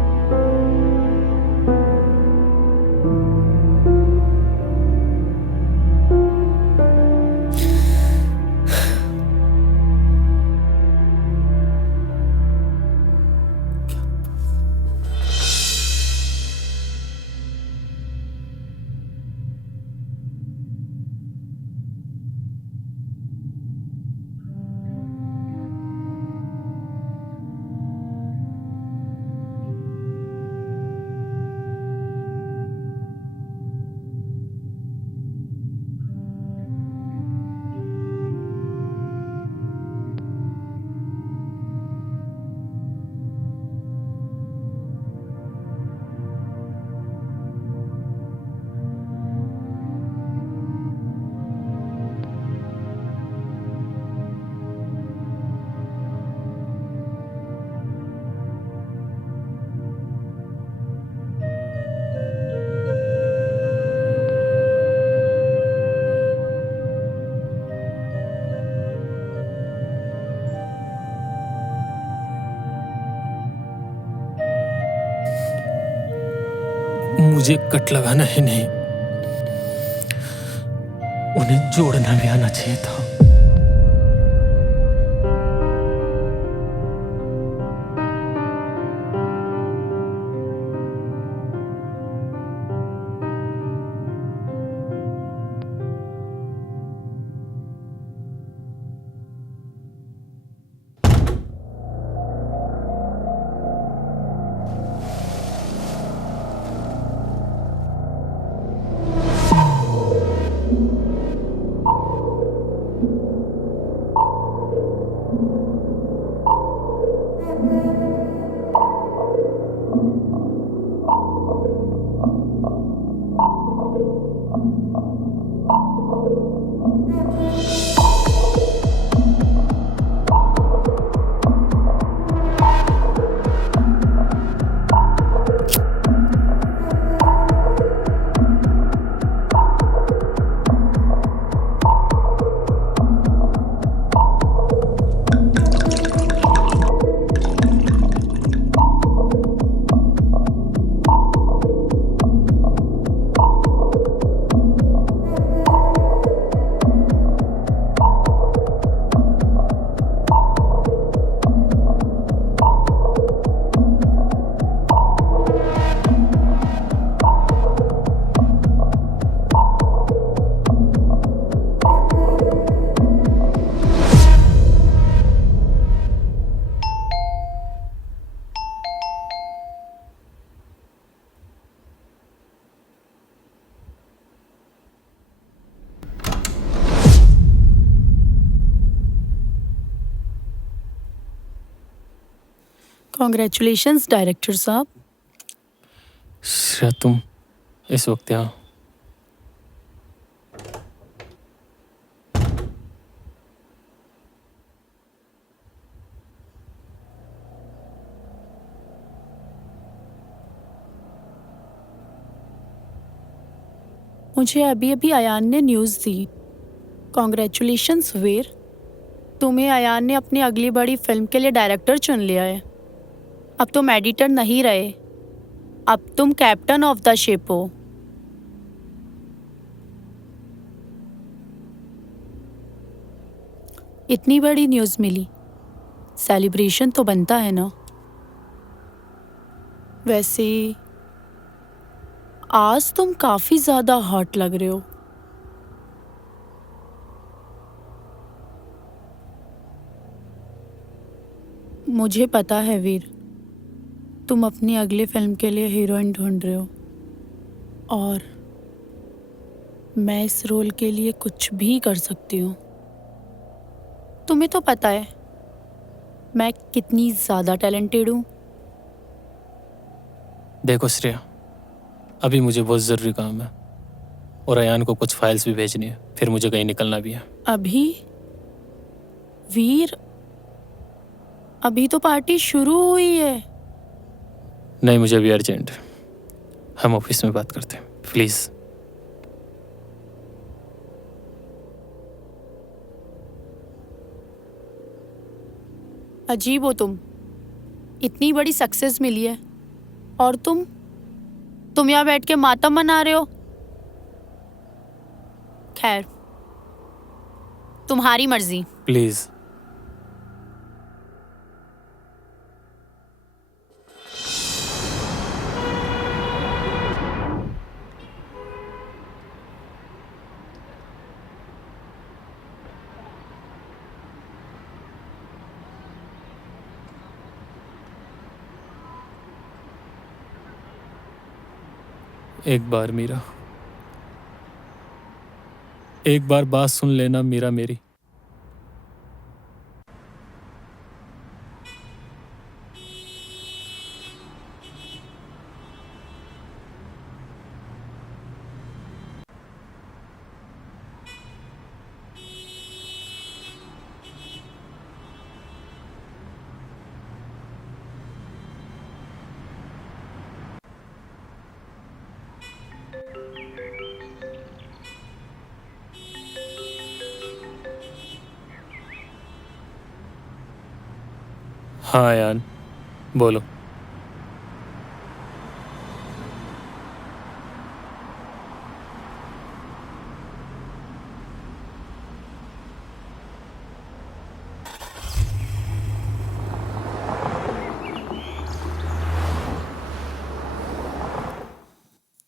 मुझे कट लगाना ही नहीं, उन्हें जोड़ना भी आना चाहिए था। कॉन्ग्रेचुलेशंस डायरेक्टर साहब। श्रेया, तुम इस वक्त यहाँ? मुझे अभी अभी अयान ने न्यूज़ दी। कॉन्ग्रेचुलेशंस वीर, तुम्हें अयान ने अपनी अगली बड़ी फिल्म के लिए डायरेक्टर चुन लिया है। अब तुम एडिटर नहीं रहे, अब तुम कैप्टन ऑफ द शिप हो। इतनी बड़ी न्यूज़ मिली, सेलिब्रेशन तो बनता है ना। वैसे आज तुम काफी ज्यादा हॉट लग रहे हो। मुझे पता है वीर, तुम अपनी अगली फिल्म के लिए हीरोइन ढूंढ रहे हो और मैं इस रोल के लिए कुछ भी कर सकती हूँ। तुम्हें तो पता है मैं कितनी ज्यादा टैलेंटेड हूँ। देखो श्रेया, अभी मुझे बहुत ज़रूरी काम है और अयान को कुछ फाइल्स भी भेजनी है, फिर मुझे कहीं निकलना भी है। अभी वीर, अभी तो पार्टी शुरू हुई है। नहीं, मुझे अभी अर्जेंट है, हम ऑफिस में बात करते हैं प्लीज़। अजीब हो तुम, इतनी बड़ी सक्सेस मिली है और तुम यहाँ बैठ के मातम मना रहे हो। खैर, तुम्हारी मर्जी। प्लीज़। एक बार मीरा, एक बार बात सुन लेना मीरा मेरी। हाँ यान, बोलो।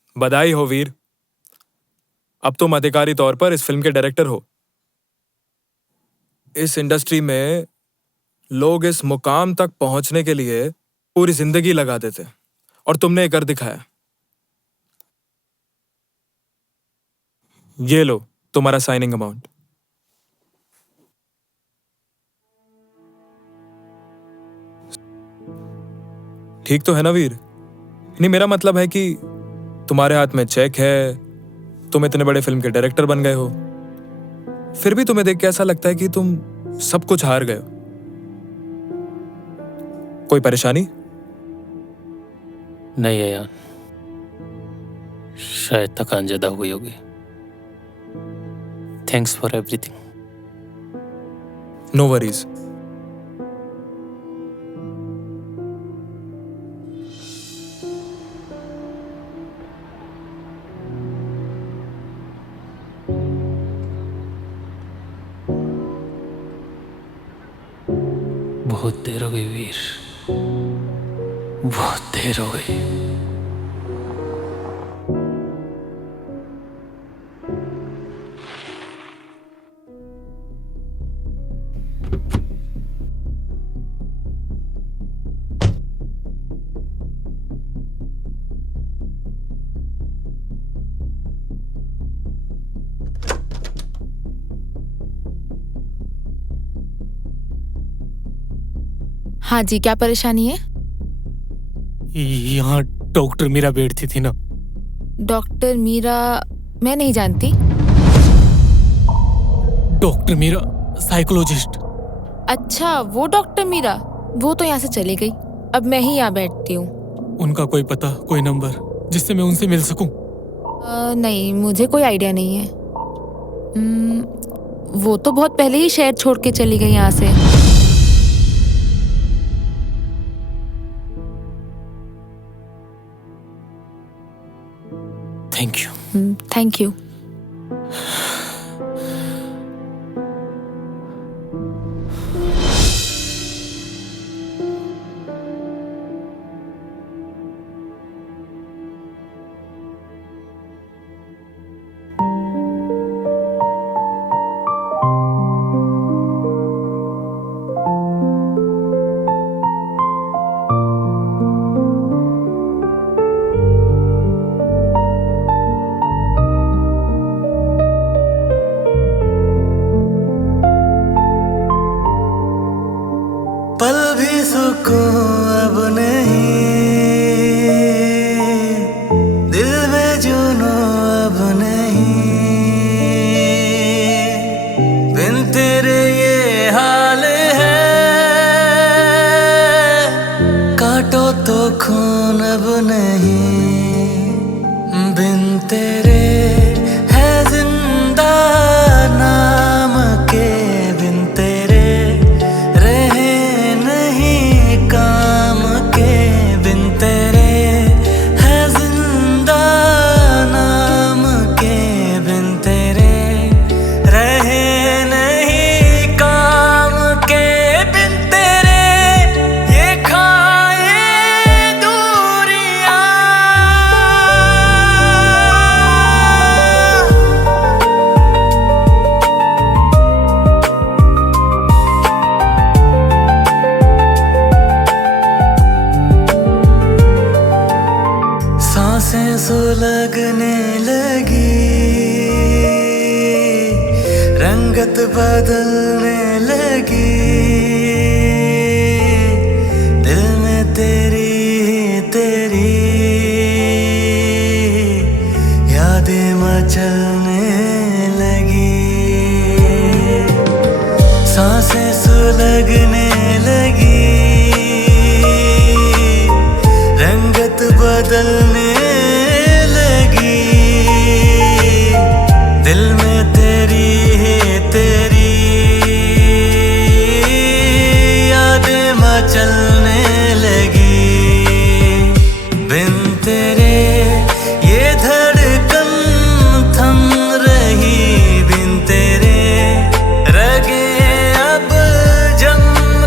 बधाई हो वीर, अब तुम अधिकारी तौर पर इस फिल्म के डायरेक्टर हो। इस इंडस्ट्री में लोग इस मुकाम तक पहुंचने के लिए पूरी जिंदगी लगा देते और तुमने कर दिखाया। ये लो तुम्हारा साइनिंग अमाउंट। ठीक तो है ना वीर? नहीं, मेरा मतलब है कि तुम्हारे हाथ में चेक है, तुम इतने बड़े फिल्म के डायरेक्टर बन गए हो, फिर भी तुम्हें देख के ऐसा लगता है कि तुम सब कुछ हार गए हो। कोई परेशानी? नहीं है यार, शायद थकान ज्यादा हुई होगी। Thanks for everything. No worries. बहुत देर हो गई वीर, बहुत देर हो गई। हाँ जी, क्या परेशानी है? यहाँ डॉक्टर मीरा बैठती थी ना। डॉक्टर मीरा? मैं नहीं जानती। Doctor Meera psychologist. अच्छा, वो डॉक्टर मीरा, वो तो यहाँ से चली गई। अब मैं ही यहाँ बैठती हूँ। उनका कोई पता, कोई नंबर जिससे मैं उनसे मिल सकूं? नहीं, मुझे कोई आइडिया नहीं है। वो तो बहुत पहले ही शहर छोड़ के चली गई यहाँ से। Thank you. Thank you. पल भी सुकून अब नहीं, दिल में जुनून अब नहीं, बिन तेरे ये हाल है, काटो तो खून अब नहीं, बिन तेरे है जिंदा नाम के, बिन तेरे रहे नहीं काम के, बिन तेरे है जिंदा नाम के, बिन तेरे रहे नहीं काम के, बिन तेरे ये खाए दूरियां। सांसें सुलगने लगी, रंगत बदलने लगी, दिल में तेरी तेरी यादें मचलने लगी, सांसें सुलगने लगी, रंगत बदलने लगी, दिल में तेरी तेरी यादें मचलने लगी, बिन तेरे ये धड़कन थम रही, बिन तेरे रगे अब जम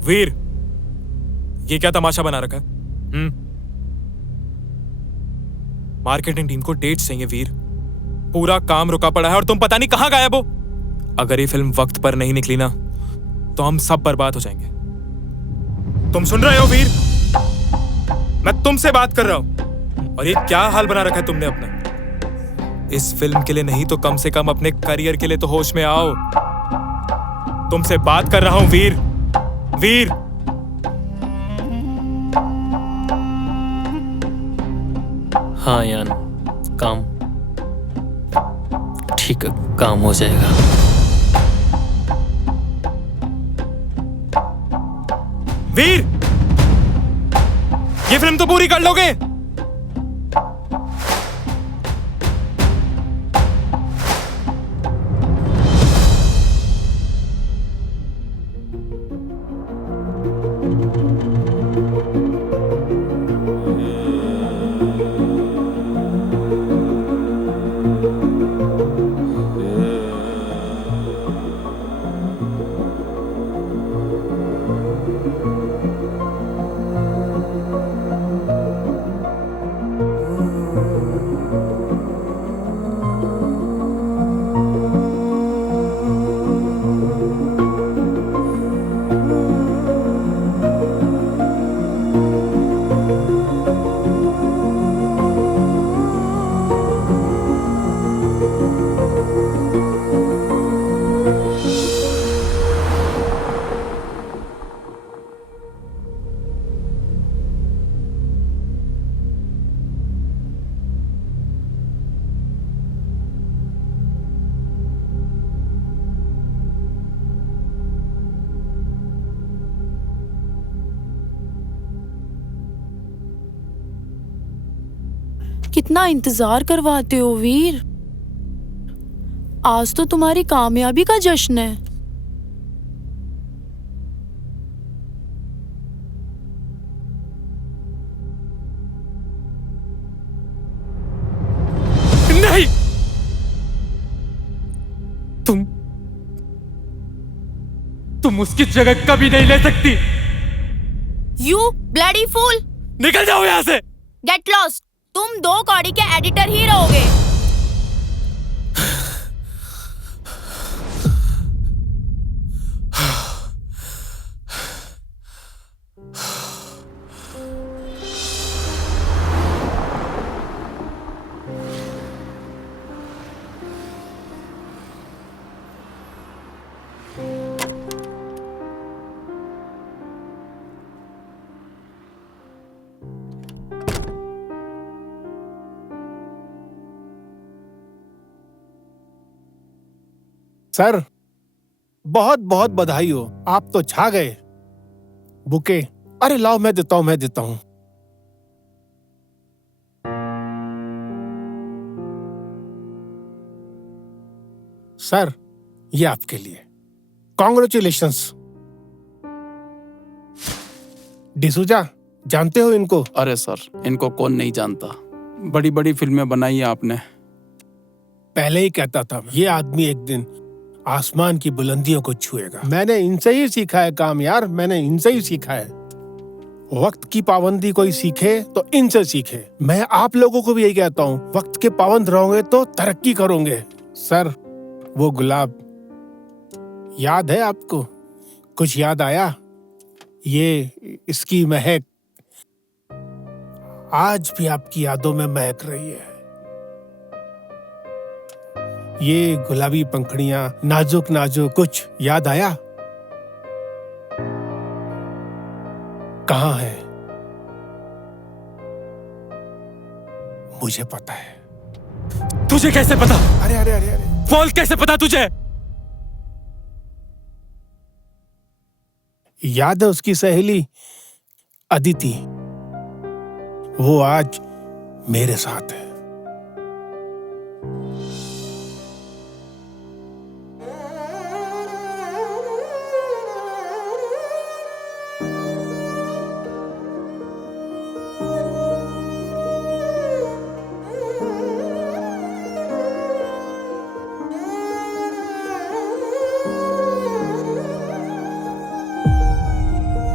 वीर, ये क्या तमाशा बना रखा है? मार्केटिंग टीम को डेट्स चाहिए वीर। पूरा काम रुका पड़ा है और तुम पता नहीं कहां गायब हो। अगर ये फिल्म वक्त पर नहीं निकली ना तो हम सब बर्बाद हो जाएंगे। तुम सुन रहे हो वीर? मैं तुमसे बात कर रहा हूं। और ये क्या हाल बना रखा है तुमने अपना? इस फिल्म के लिए नहीं तो कम से कम अपने करियर के लिए तो होश में आओ। तुमसे बात कर रहा हूं वीर। वीर, हाँ यान, काम ठीक है, काम हो जाएगा। वीर, ये फिल्म तो पूरी कर लोगे? कितना इंतजार करवाते हो वीर। आज तो तुम्हारी कामयाबी का जश्न है। नहीं, तुम उसकी जगह कभी नहीं ले सकती। यू ब्लडी फूल, निकल जाओ यहां से। Get lost. तुम 2 कौड़ी के एडिटर ही रहोगे। सर, बहुत बहुत बधाई हो, आप तो छा गए। बुके, अरे लाओ, मैं देता हूं। सर, ये आपके लिए। कॉन्ग्रेचुलेशंस। डिसूजा, जानते हो इनको? अरे सर, इनको कौन नहीं जानता। बड़ी बड़ी फिल्में बनाई हैं आपने। पहले ही कहता था, ये आदमी एक दिन आसमान की बुलंदियों को छुएगा। मैंने इनसे ही सीखा है काम यार, मैंने इनसे ही सीखा है। वक्त की पाबंदी कोई सीखे तो इनसे सीखे। मैं आप लोगों को भी यही कहता हूँ, वक्त के पाबंद रहोगे तो तरक्की करोगे। सर, वो गुलाब याद है आपको? कुछ याद आया? ये इसकी महक आज भी आपकी यादों में महक रही है। ये गुलाबी पंखड़ियां, नाजुक नाजुक, कुछ याद आया? कहाँ है? मुझे पता है। तुझे कैसे पता? अरे अरे अरे अरे, बोल, कैसे पता तुझे? याद है उसकी सहेली अदिति? वो आज मेरे साथ है।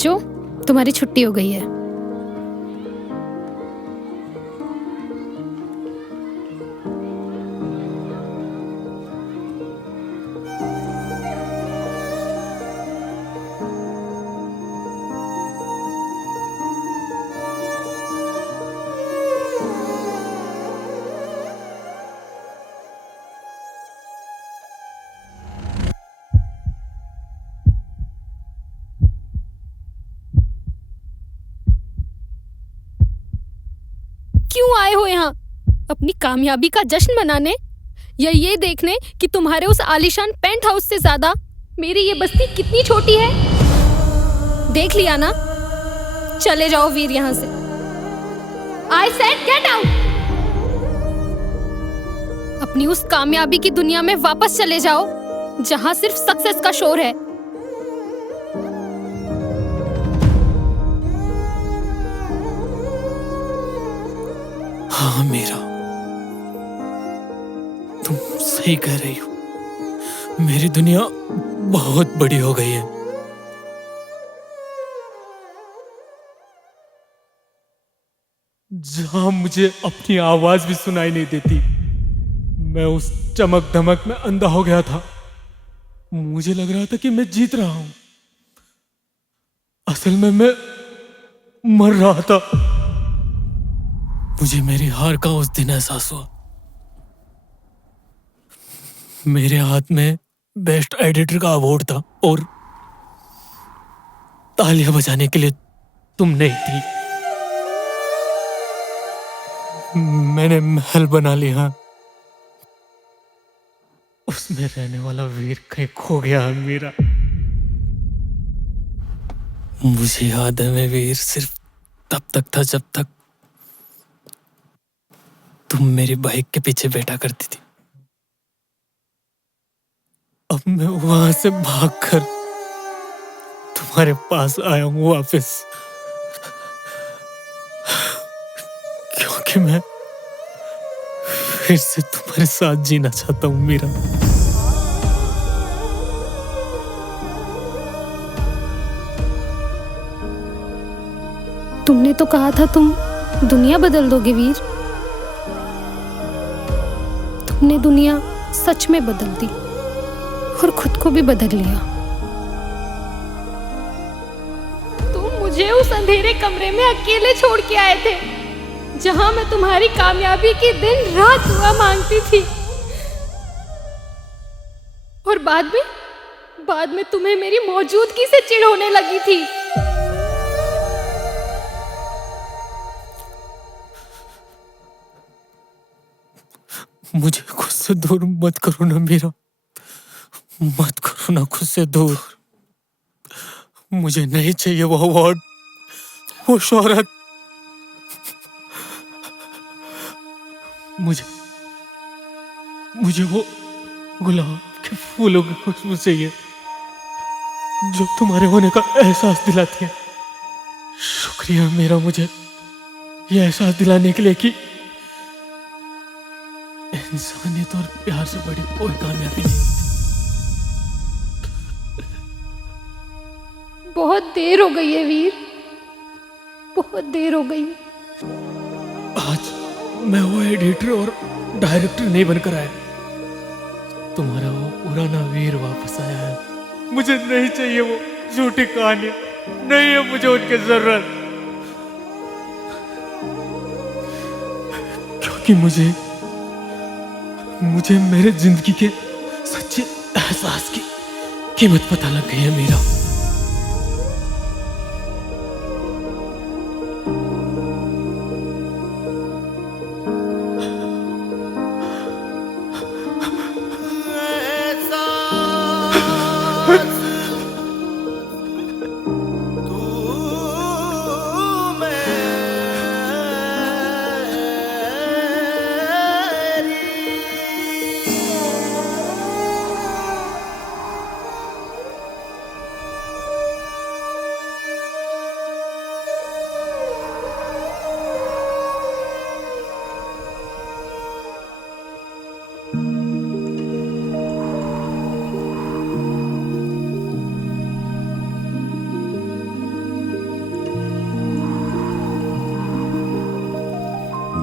बच्चों, तुम्हारी छुट्टी हो गई है। क्यों आए हो यहाँ? अपनी कामयाबी का जश्न मनाने या ये देखने कि तुम्हारे उस आलीशान पेंट हाउस से ज्यादा मेरी ये बस्ती कितनी छोटी है? देख लिया ना? चले जाओ वीर यहाँ से। I said get out! अपनी उस कामयाबी की दुनिया में वापस चले जाओ जहाँ सिर्फ सक्सेस का शोर है। हाँ मीरा, तुम सही कह रही हो। मेरी दुनिया बहुत बड़ी हो गई है। जहां मुझे अपनी आवाज भी सुनाई नहीं देती, मैं उस चमक धमक में अंधा हो गया था। मुझे लग रहा था कि मैं जीत रहा हूं, असल में मैं मर रहा था। मुझे मेरी हार का उस दिन एहसास हुआ। मेरे हाथ में बेस्ट एडिटर का अवार्ड था और तालियां बजाने के लिए तुम नहीं थी। मैंने महल बना लिया, उसमें रहने वाला वीर कहीं खो गया है मेरा। मुझे याद है मैं वीर सिर्फ तब तक था जब तक तुम मेरी बाइक के पीछे बैठा करती थी। अब मैं वहां से भागकर तुम्हारे पास आया हूं वापस, क्योंकि मैं फिर से तुम्हारे साथ जीना चाहता हूं मीरा। तुमने तो कहा था तुम दुनिया बदल दोगे वीर। तुमने दुनिया सच में बदल दी और खुद को भी बदल लिया। तुम मुझे उस अंधेरे कमरे में अकेले छोड़ के आए थे, जहां मैं तुम्हारी कामयाबी की दिन रात दुआ मांगती थी। और बाद में तुम्हें मेरी मौजूदगी से चिढ़ होने लगी थी। मुझे खुद से दूर मत करो ना मीरा, मत करो ना खुद से दूर। मुझे नहीं चाहिए वो अवार्ड, वो शोहरत। मुझे वो गुलाब के फूलों की खुशबू चाहिए जो तुम्हारे होने का एहसास दिलाती है। शुक्रिया मेरा, मुझे ये एहसास दिलाने के लिए कि इंसानियत और प्यार से बड़ी कोई कामयाबी नहीं होती। बहुत देर हो गई है वीर, बहुत देर हो गई। आज मैं वो एडिटर और डायरेक्टर नहीं बनकर आया, तुम्हारा वो पुराना वीर वापस आया है। मुझे नहीं चाहिए वो झूठी कहानियां, नहीं है मुझे उनकी जरूरत, क्योंकि मुझे मेरे जिंदगी के सच्चे एहसास की कीमत पता लग गई है मीरा।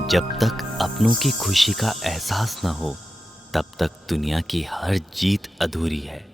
जब तक अपनों की खुशी का एहसास न हो तब तक दुनिया की हर जीत अधूरी है।